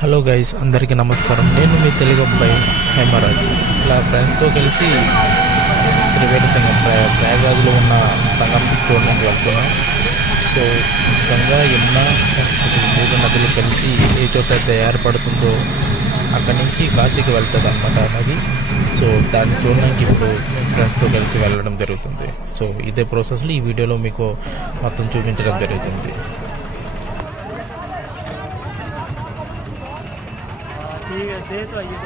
Hello guys, అందరికీ నమస్కారం. నేను మీ తెలుగు అబ్బాయి హేమరాజ్. ఇలా ఫ్రెండ్స్తో కలిసి త్రివేణి సంఘం ప్రయాగరాజ్లో ఉన్న సంఘం చూడడానికి వెళ్తున్నాం. సో గంగా, యమున, సరస్వతి 3 నదులు కలిసి ఏ చోట అయితే ఏర్పడుతుందో అక్కడి నుంచి కాశీకి వెళ్తుంది అన్నమాట నది. సో దాన్ని చూడడానికి ఇప్పుడు ఫ్రెండ్స్తో కలిసి వెళ్ళడం జరుగుతుంది. సో ఇదే ప్రాసెస్లో ఈ వీడియోలో మీకు మొత్తం చూపించడం జరుగుతుంది. दे तो आइए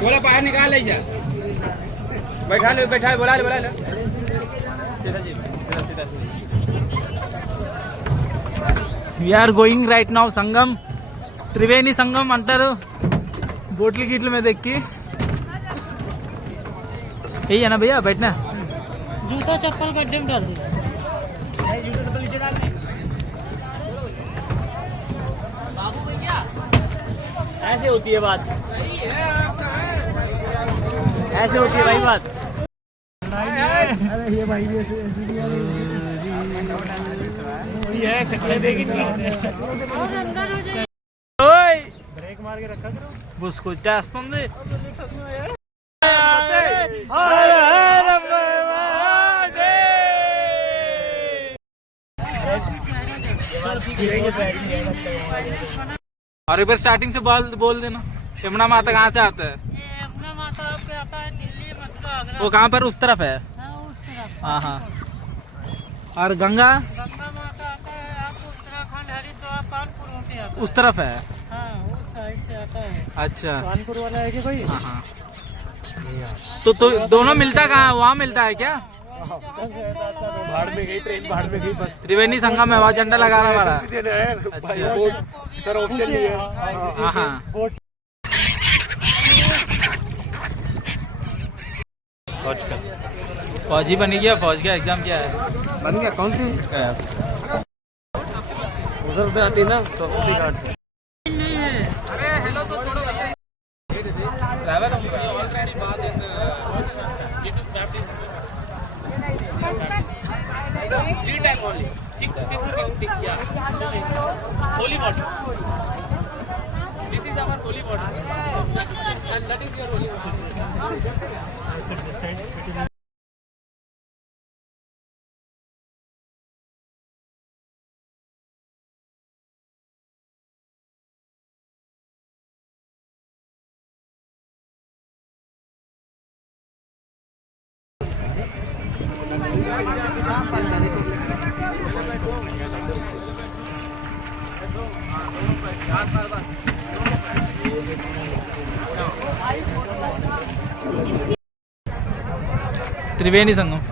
बोला बाहर निकाल ले जा, बैठा बोला ले सीधा जी सीधा వీఆర్ గోయింగ్ రైట్ నౌ సంగం, త్రివేణి సంగం అంటారు. బోట్ల గీట్ల మీద ఎక్కి ఏ ना भैया बैठना, जूता चप्पल गड्ढे में डाल दे। जूता चप्पल नीचे डाल दे। बाबू भैया ऐसे होती है बात, ऐसे होती है भाई बात। अरे ये भाई भी ऐसे ये शक्लें देगी ओए ब्रेक मार के रखा करो बस कुछ చేస్తుంది. और एक बार स्टार्टिंग से बोल देना, यमुना माता कहाँ से आता है? यमुना माता पे आता है दिल्ली, मथुरा, आगरा। वो कहाँ पर उस तरफ है? उस तरफ। हाँ हाँ। और गंगा गंगा माता आता है आपको उत्तराखंड, हरिद्वार, कानपुर होके आता है। उस तरफ है? हाँ उस साइड से आता है। अच्छा, कानपुर वाला है कि भाई? हाँ हाँ। तो दोनों मिलता कहाँ, वहाँ मिलता है क्या? बाहर में गई ट्रेन, बाहर में गई बस। त्रिवेणी संगम में वहाँ झंडा लगा रहा हमारा। अच्छा सर, ऑप्शन नहीं है। हाँ हाँ। फौजी बनी गया, फौज का एग्जाम क्या है? बन गया। कौन सी उधर से आती ना तो उसी घाट से। नहीं है। अरे हेलो तो छोड़ो भैया, ड्राइवर होगा ऑलरेडी बात in YouTube baptist 3 time only tick क्या holy water, this is our holy water and that is your holy water. Triveni Sangam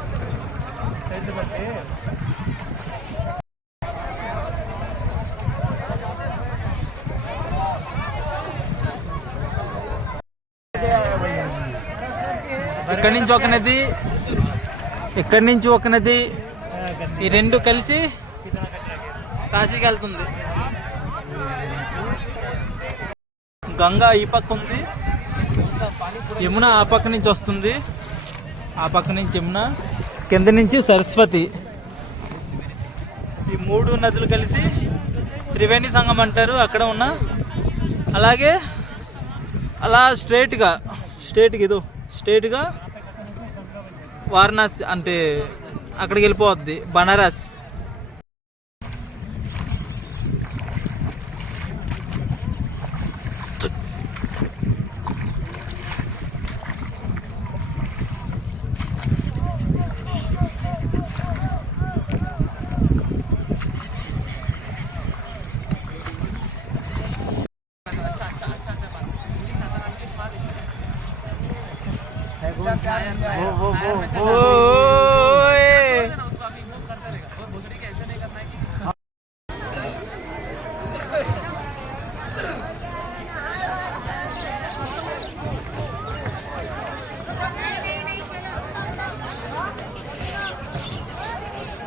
ఇక్కడి నుంచి ఒక నది, ఇక్కడి నుంచి ఒక నది, ఈ రెండు కలిసి కాశీకి వెళ్తుంది. గంగా ఈ పక్క ఉంది, యమున ఆ పక్క నుంచి వస్తుంది, ఆ పక్క నుంచి యమున, కింద నుంచి సరస్వతి. ఈ 3 నదులు కలిసి త్రివేణి సంగం అంటారు అక్కడ ఉన్న. అలాగే అలా స్ట్రైట్గా వారణాసి అంటే అక్కడికి వెళ్ళిపోద్ది, బనారస్.